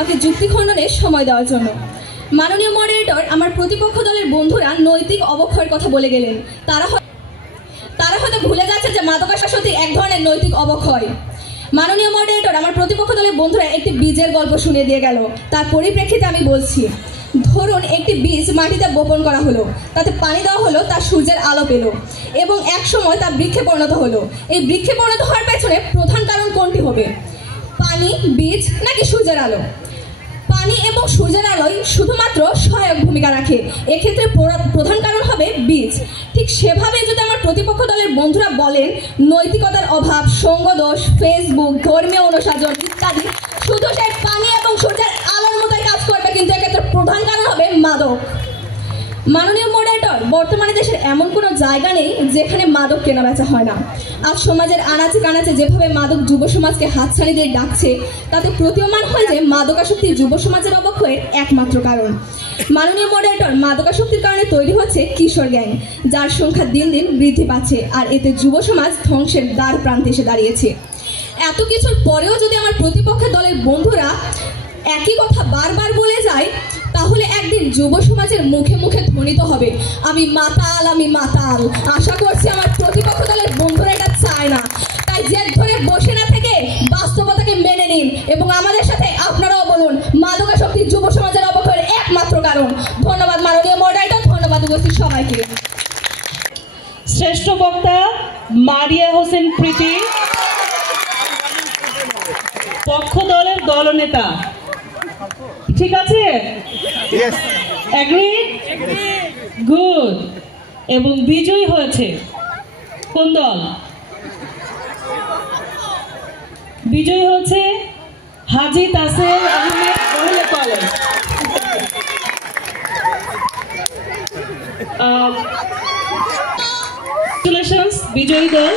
আমাকে যুক্তি খণ্ডনের সময় দেওয়ার জন্য। মাননীয় মডারেটর, আমার প্রতিপক্ষ দলের বন্ধুরা নৈতিক অবক্ষয়ের কথা বলে গেলেন। তারা হয়তো ভুলে যাচ্ছে যে মাদকাসক্তি এক ধরনের নৈতিক অবক্ষয়। মাননীয় মডারেটর, আমার প্রতিপক্ষ দলের বন্ধুরা একটি বীজের গল্প শুনিয়ে দিয়ে গেল। তার পরিপ্রেক্ষিতে আমি বলছি, ধরুন একটি বীজ মাটিতে বপন করা হলো, তাতে পানি দেওয়া হলো, তার সূর্যের আলো পেল এবং এক সময় তা বৃক্ষে পরিণত হলো। এই বৃক্ষে পরিণত হওয়ার পেছনে প্রধান কারণ কোনটি হবে? পানি, বীজ নাকি সূর্যের আলো? পানি এবং সূর্যের আলোয় শুধুমাত্র সহায়ক ভূমিকা রাখে, এক্ষেত্রে প্রধান কারণ হবে বীজ। ঠিক সেভাবে যদি আমার প্রতিপক্ষ দলের বন্ধুরা বলেন নৈতিকতার অভাব, সঙ্গদোষ, ফেসবুক, ধর্মীয় অনুশাসন ইত্যাদি শুধু সেই পানি এবং সূর্যের আলোর মতোই কাজ করবে, কিন্তু এক্ষেত্রে প্রধান কারণ হবে মাদক। মাননীয় মডারেটর, বর্তমানে দেশের এমন কোনো জায়গা নেই যেখানে মাদক কেনা বেচা হয় না। আজ সমাজের আনাচে কানাচে যেভাবে মাদক যুব সমাজকে হাতছানি দিয়ে ডাকছে, তাতে প্রতীয়মান হয় যে মাদকাসক্তি যুব সমাজের অবক্ষয়ের একমাত্র কারণ। মাননীয় মডারেটর, মাদকাসক্তির কারণে তৈরি হচ্ছে কিশোর গ্যাং, যার সংখ্যা দিন দিন বৃদ্ধি পাচ্ছে, আর এতে যুব সমাজ ধ্বংসের দ্বার প্রান্তে এসে দাঁড়িয়েছে। এত কিছুর পরেও যদি আমার প্রতিপক্ষের দলের বন্ধুরা একই কথা বারবার বলে যায়, তাহলে একদিন যুব সমাজের মুখে মুখে ধ্বনিত হবে, আমি মাতাল, আমি মাতাল। আশা করছি আমার প্রতিপক্ষ দলের বন্ধুরা এটা চায় না। তাই জেদ ধরে বসে না থেকে বাস্তবতাকে মেনে নিন এবং আমাদের সাথে আপনারাও বলুন মাদকাসক্তি যুব সমাজের অবক্ষয়ের একমাত্র কারণ। ধন্যবাদ মাননীয় মডারেটর, ধন্যবাদ উপস্থিত সবাইকে। শ্রেষ্ঠ বক্তা মারিয়া হোসেন প্রীতি, পক্ষ দলের দলনেতা। ঠিক আছে? এগ্রি? গুড। এবং বিজয়ী হয়েছে কোন দল? বিজয়ী হচ্ছে হাজী তাসের আহমেদ মহিলা কলেজ। কংগ্রেচুলেশনস বিজয়ী দল।